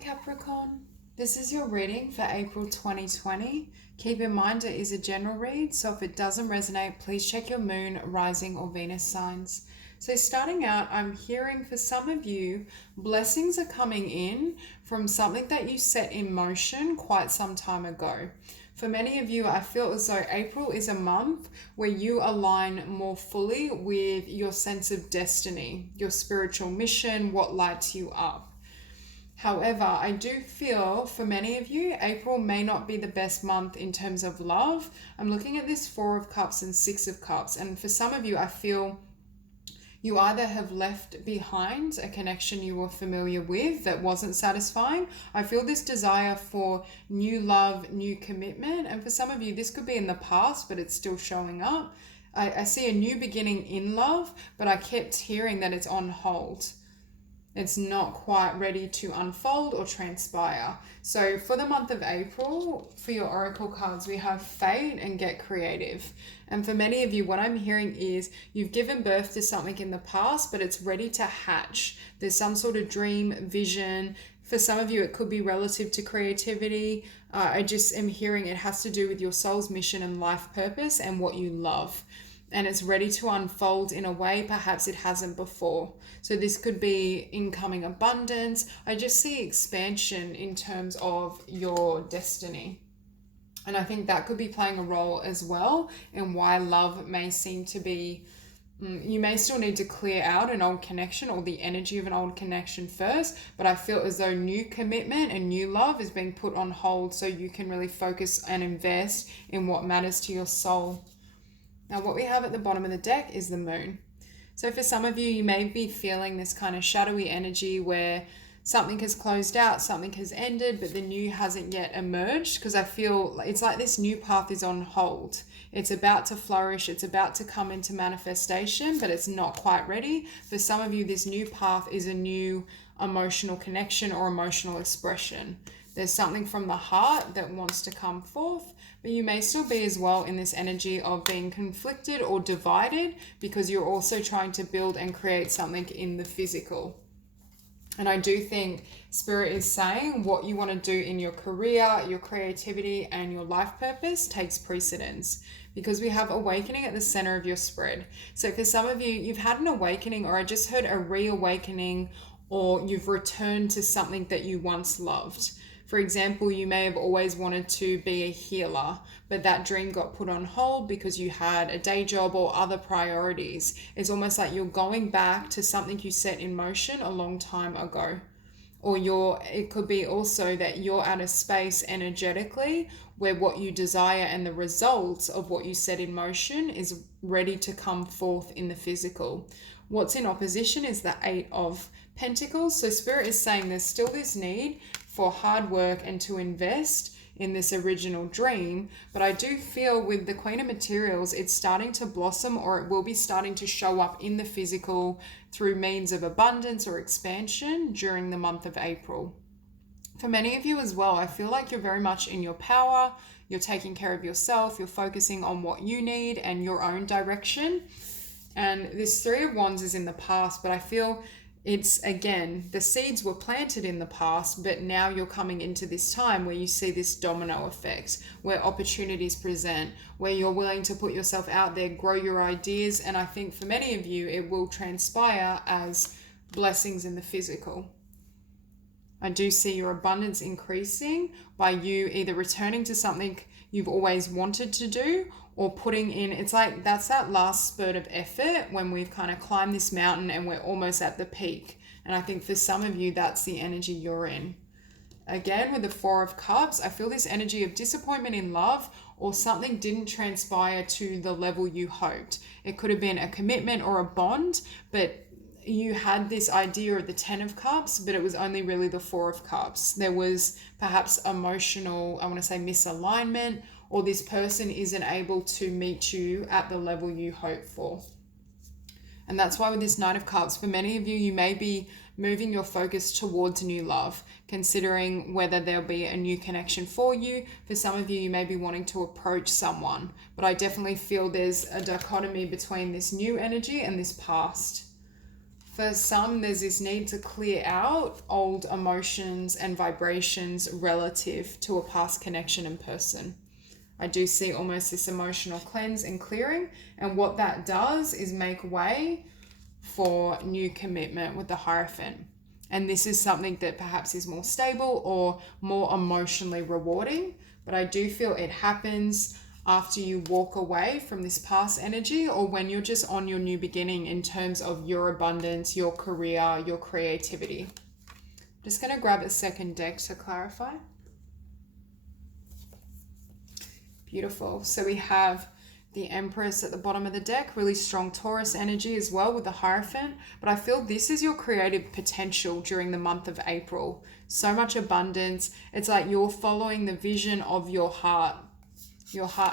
Capricorn. This is your reading for April 2020. Keep in mind it is a general read, so if it doesn't resonate, please check your moon, rising, or Venus signs. So starting out, I'm hearing for some of you, blessings are coming in from something that you set in motion quite some time ago. For many of you, I feel as though April is a month where you align more fully with your sense of destiny, your spiritual mission, what lights you up. However, I do feel for many of you, April may not be the best month in terms of love. I'm looking at this Four of Cups and Six of Cups. And for some of you, I feel you either have left behind a connection you were familiar with that wasn't satisfying. I feel this desire for new love, new commitment. And for some of you, this could be in the past, but it's still showing up. I see a new beginning in love, but I kept hearing that it's on hold. It's not quite ready to unfold or transpire. So for the month of April, for your oracle cards, we have Fate and Get Creative. And for many of you, what I'm hearing is you've given birth to something in the past, but it's ready to hatch. There's some sort of dream, vision. For some of you, it could be relative to creativity. I just am hearing it has to do with your soul's mission and life purpose and what you love. And it's ready to unfold in a way perhaps it hasn't before. So this could be incoming abundance. I just see expansion in terms of your destiny. And I think that could be playing a role as well in why love may seem to be, you may still need to clear out an old connection or the energy of an old connection first, but I feel as though new commitment and new love is being put on hold so you can really focus and invest in what matters to your soul. Now, what we have at the bottom of the deck is the moon. So for some of you, you may be feeling this kind of shadowy energy where something has closed out, something has ended, but the new hasn't yet emerged, because I feel it's like this new path is on hold. It's about to flourish, it's about to come into manifestation, but it's not quite ready. For some of you, this new path is a new emotional connection or emotional expression. There's something from the heart that wants to come forth, but you may still be as well in this energy of being conflicted or divided because you're also trying to build and create something in the physical. And I do think Spirit is saying what you want to do in your career, your creativity, and your life purpose takes precedence, because we have awakening at the center of your spread. So for some of you, you've had an awakening, or I just heard a reawakening, or you've returned to something that you once loved. For example, you may have always wanted to be a healer, but that dream got put on hold because you had a day job or other priorities. It's almost like you're going back to something you set in motion a long time ago. Or it could be also that you're at a space energetically where what you desire and the results of what you set in motion is ready to come forth in the physical. What's in opposition is the Eight of Pentacles. So Spirit is saying there's still this need for hard work and to invest in this original dream. But I do feel with the Queen of Materials, it's starting to blossom, or it will be starting to show up in the physical through means of abundance or expansion during the month of April. For many of you as well, I feel like you're very much in your power. You're taking care of yourself. You're focusing on what you need and your own direction. And this Three of Wands is in the past, but I feel it's, again, the seeds were planted in the past, but now you're coming into this time where you see this domino effect, where opportunities present, where you're willing to put yourself out there, grow your ideas. And I think for many of you, it will transpire as blessings in the physical. I do see your abundance increasing by you either returning to something you've always wanted to do, or putting in, it's like that's that last spurt of effort when we've kind of climbed this mountain and we're almost at the peak. And I think for some of you, that's the energy you're in. Again, with the Four of Cups, I feel this energy of disappointment in love, or something didn't transpire to the level you hoped. It could have been a commitment or a bond, but you had this idea of the Ten of Cups, but it was only really the Four of Cups. There was perhaps emotional, I want to say, misalignment, or this person isn't able to meet you at the level you hope for. And that's why with this Knight of Cups, for many of you, you may be moving your focus towards new love, considering whether there'll be a new connection for you. For some of you, you may be wanting to approach someone, but I definitely feel there's a dichotomy between this new energy and this past. For some, there's this need to clear out old emotions and vibrations relative to a past connection in person. I do see almost this emotional cleanse and clearing, and what that does is make way for new commitment with the Hierophant. And this is something that perhaps is more stable or more emotionally rewarding, but I do feel it happens after you walk away from this past energy, or when you're just on your new beginning in terms of your abundance, your career, your creativity. Just going to grab a second deck to clarify. Beautiful. So we have the Empress at the bottom of the deck, really strong Taurus energy as well with the Hierophant. But I feel this is your creative potential during the month of April. So much abundance. It's like you're following the vision of your heart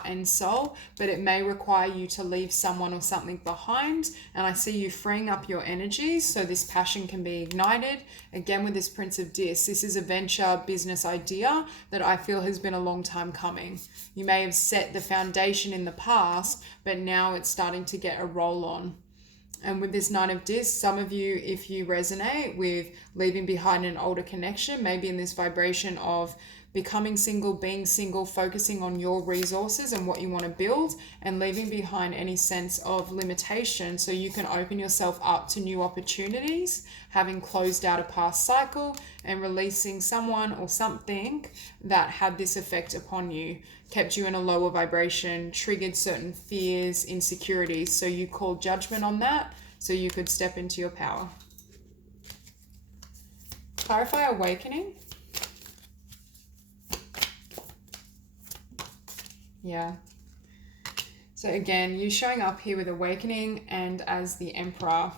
and soul, but it may require you to leave someone or something behind. And I see you freeing up your energy so this passion can be ignited. Again, with this Prince of Discs, this is a venture business idea that I feel has been a long time coming. You may have set the foundation in the past, but now it's starting to get a roll on. And with this Nine of Discs, some of you, if you resonate with leaving behind an older connection, maybe in this vibration of becoming single, being single, focusing on your resources and what you want to build, and leaving behind any sense of limitation so you can open yourself up to new opportunities, having closed out a past cycle and releasing someone or something that had this effect upon you, kept you in a lower vibration, triggered certain fears, insecurities. So you called judgment on that so you could step into your power. Clarify awakening. Yeah. So again, you showing up here with awakening and as the Emperor.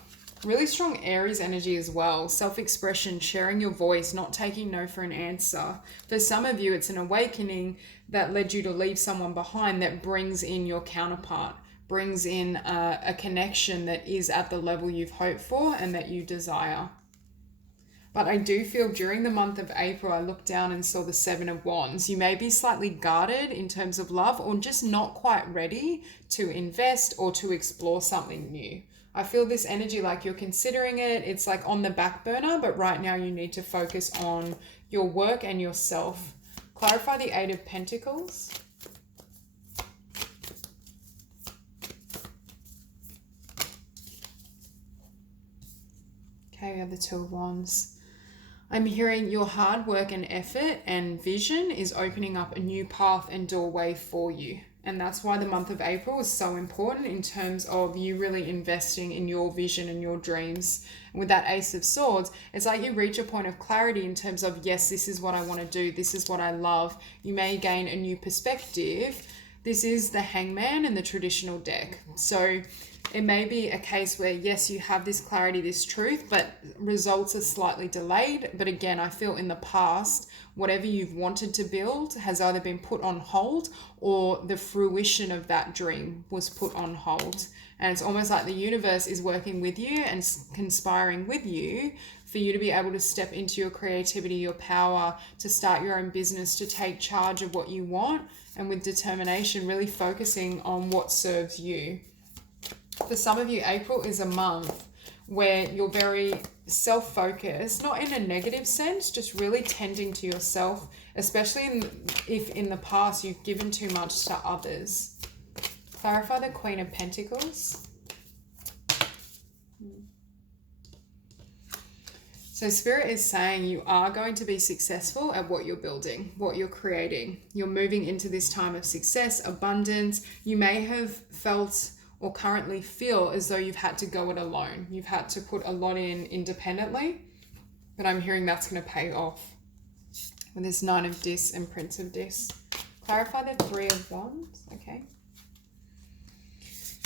Really strong Aries energy as well. Self-expression, sharing your voice, not taking no for an answer. For some of you, it's an awakening that led you to leave someone behind that brings in your counterpart, brings in a connection that is at the level you've hoped for and that you desire. But I do feel during the month of April, I looked down and saw the Seven of Wands. You may be slightly guarded in terms of love, or just not quite ready to invest or to explore something new. I feel this energy like you're considering it. It's like on the back burner, but right now you need to focus on your work and yourself. Clarify the Eight of Pentacles. Okay, we have the Two of Wands. I'm hearing your hard work and effort and vision is opening up a new path and doorway for you. And that's why the month of April is so important in terms of you really investing in your vision and your dreams. And with that Ace of Swords, it's like you reach a point of clarity in terms of, yes, this is what I want to do. This is what I love. You may gain a new perspective. This is the Hangman in the traditional deck. So it may be a case where, yes, you have this clarity, this truth, but results are slightly delayed. But again, I feel in the past, whatever you've wanted to build has either been put on hold or the fruition of that dream was put on hold. And it's almost like the universe is working with you and conspiring with you for you to be able to step into your creativity, your power, to start your own business, to take charge of what you want, and with determination, really focusing on what serves you. For some of you, April is a month where you're very self-focused, not in a negative sense, just really tending to yourself, especially if in the past you've given too much to others. Clarify the Queen of Pentacles. So Spirit is saying you are going to be successful at what you're building, what you're creating. You're moving into this time of success, abundance. You may have felt or currently feel as though you've had to go it alone. You've had to put a lot in independently, but I'm hearing that's going to pay off with this Nine of Discs and Prince of Discs. Clarify the Three of Wands. Okay.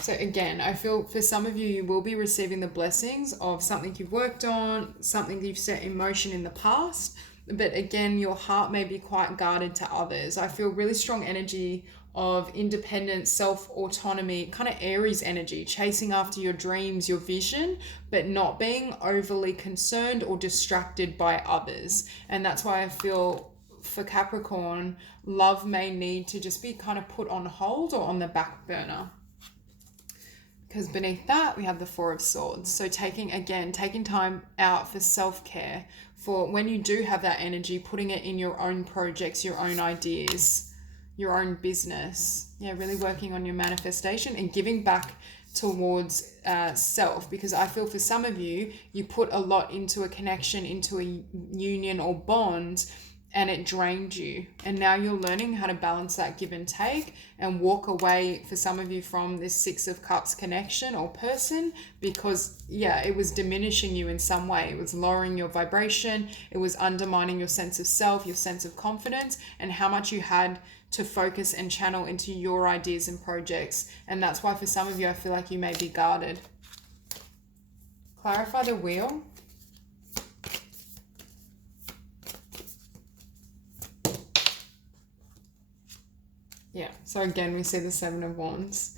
So again, I feel for some of you, you will be receiving the blessings of something you've worked on, something you've set in motion in the past. But again, your heart may be quite guarded to others. I feel really strong energy of independence, self-autonomy, kind of Aries energy, chasing after your dreams, your vision, but not being overly concerned or distracted by others. And that's why I feel for Capricorn, love may need to just be kind of put on hold or on the back burner. because beneath that we have the Four of Swords. So taking time out for self-care, for when you do have that energy, putting it in your own projects, your own ideas, your own business. Yeah, really working on your manifestation and giving back towards self, because I feel for some of you, you put a lot into a connection, into a union or bond, and it drained you. And now you're learning how to balance that give and take and walk away, for some of you, from this Six of Cups connection or person, because it was diminishing you in some way. It was lowering your vibration. It was undermining your sense of self, your sense of confidence, and how much you had to focus and channel into your ideas and projects. And that's why for some of you, I feel like you may be guarded. Clarify the wheel. Yeah, so again, we see the Seven of Wands.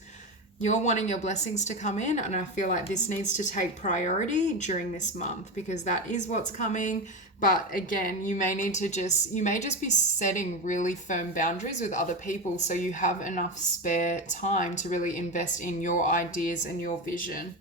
You're wanting your blessings to come in, and I feel like this needs to take priority during this month, because that is what's coming. But again, you may just be setting really firm boundaries with other people, so you have enough spare time to really invest in your ideas and your vision.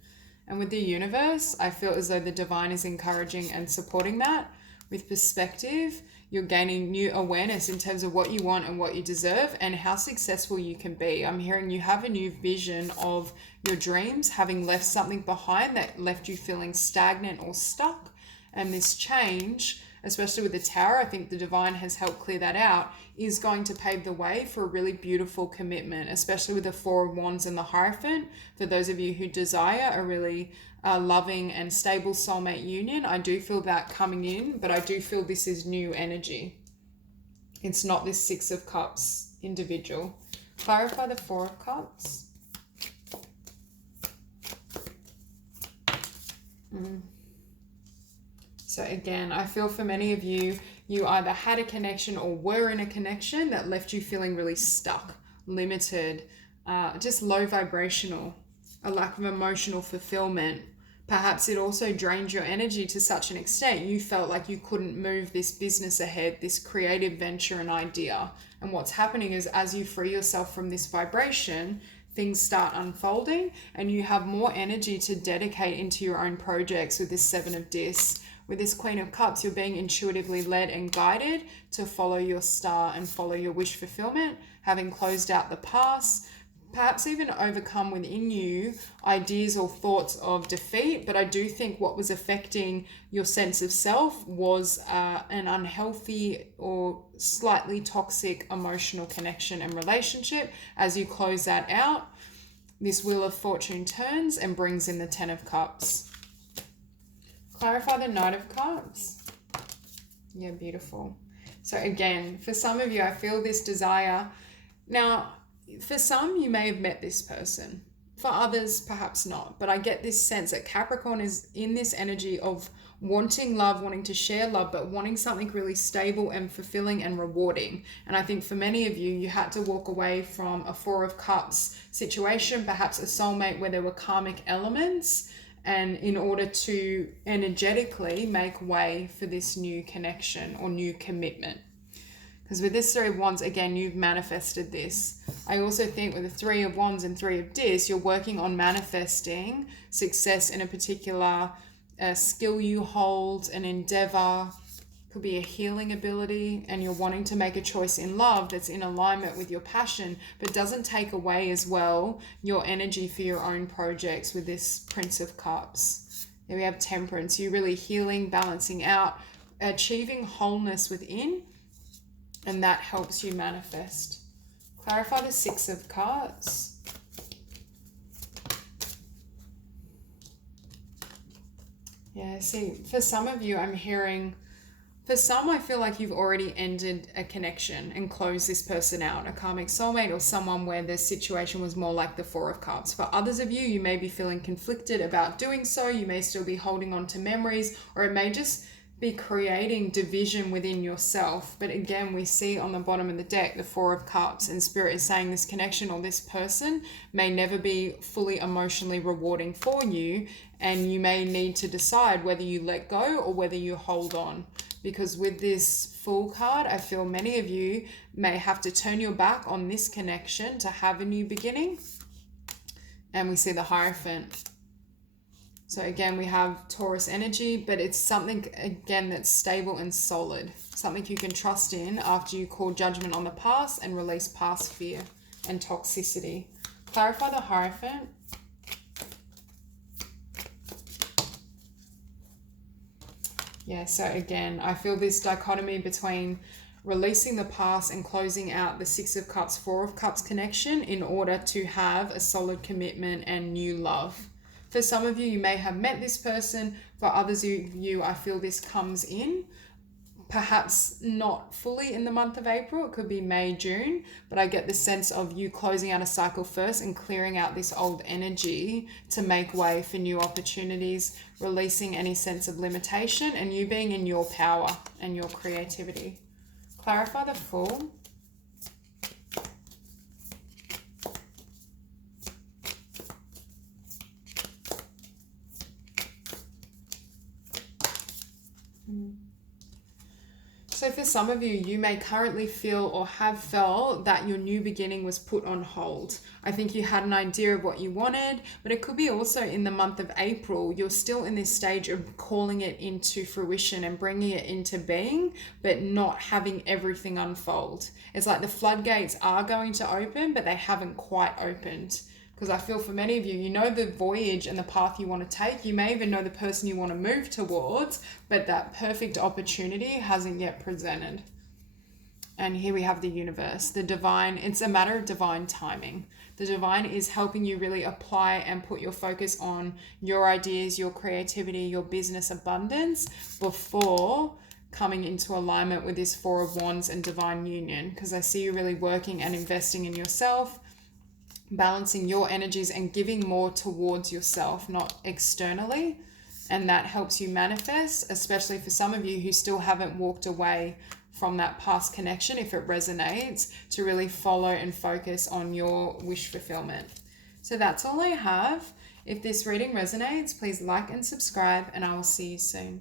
And with the universe, I feel as though the divine is encouraging and supporting that. With perspective, you're gaining new awareness in terms of what you want and what you deserve and how successful you can be. I'm hearing you have a new vision of your dreams, having left something behind that left you feeling stagnant or stuck. And this change, especially with the Tower, I think the divine has helped clear that out, is going to pave the way for a really beautiful commitment, especially with the Four of Wands and the Hierophant. For those of you who desire a really loving and stable soulmate union, I do feel that coming in, but I do feel this is new energy. It's not this Six of Cups individual. Clarify the Four of Cups. So again, I feel for many of you, you either had a connection or were in a connection that left you feeling really stuck, limited, just low vibrational, a lack of emotional fulfillment. Perhaps it also drained your energy to such an extent you felt like you couldn't move this business ahead, this creative venture and idea. And what's happening is, as you free yourself from this vibration, things start unfolding and you have more energy to dedicate into your own projects with this Seven of Discs. With this Queen of Cups, you're being intuitively led and guided to follow your star and follow your wish fulfillment, having closed out the past, perhaps even overcome within you ideas or thoughts of defeat. But I do think what was affecting your sense of self was an unhealthy or slightly toxic emotional connection and relationship. As you close that out, this Wheel of Fortune turns and brings in the Ten of Cups. Clarify the Knight of Cups. Yeah, beautiful. So again, for some of you, I feel this desire. Now, for some, you may have met this person. For others, perhaps not. But I get this sense that Capricorn is in this energy of wanting love, wanting to share love, but wanting something really stable and fulfilling and rewarding. And I think for many of you, you had to walk away from a Four of Cups situation, perhaps a soulmate where there were karmic elements, and in order to energetically make way for this new connection or new commitment. Because with this Three of Wands, again, you've manifested this. I also think with the Three of Wands and Three of Discs, you're working on manifesting success in a particular skill you hold, an endeavor, could be a healing ability, and you're wanting to make a choice in love that's in alignment with your passion, but doesn't take away as well your energy for your own projects with this Prince of Cups. Then we have Temperance. You're really healing, balancing out, achieving wholeness within, and that helps you manifest. Clarify the Six of Cups. Yeah, see, for some of you, I'm hearing, for some, I feel like you've already ended a connection and closed this person out, a karmic soulmate or someone where the situation was more like the Four of Cups. For others of you, you may be feeling conflicted about doing so. You may still be holding on to memories, or it may just be creating division within yourself. But again, we see on the bottom of the deck, the Four of Cups, and Spirit is saying this connection or this person may never be fully emotionally rewarding for you, and you may need to decide whether you let go or whether you hold on. Because with this Fool card, I feel many of you may have to turn your back on this connection to have a new beginning. And we see the Hierophant. So again, we have Taurus energy, but it's something, again, that's stable and solid. Something you can trust in after you call judgment on the past and release past fear and toxicity. Clarify the Hierophant. Yeah, so again, I feel this dichotomy between releasing the past and closing out the Six of Cups, Four of Cups connection in order to have a solid commitment and new love. For some of you, you may have met this person. For others of you, I feel this comes in. Perhaps not fully in the month of April. It could be May, June. But I get the sense of you closing out a cycle first and clearing out this old energy to make way for new opportunities, releasing any sense of limitation, and you being in your power and your creativity. Clarify the Fool. So for some of you, you may currently feel or have felt that your new beginning was put on hold. I think you had an idea of what you wanted, but it could be also in the month of April, you're still in this stage of calling it into fruition and bringing it into being, but not having everything unfold. It's like the floodgates are going to open, but they haven't quite opened. Because I feel for many of you, you know the voyage and the path you want to take. You may even know the person you want to move towards, but that perfect opportunity hasn't yet presented. And here we have the universe, the divine. It's a matter of divine timing. The divine is helping you really apply and put your focus on your ideas, your creativity, your business abundance before coming into alignment with this Four of Wands and divine union. Because I see you really working and investing in yourself, balancing your energies and giving more towards yourself, not externally. And that helps you manifest, especially for some of you who still haven't walked away from that past connection, if it resonates, to really follow and focus on your wish fulfillment. So that's all I have. If this reading resonates, please like and subscribe, and I will see you soon.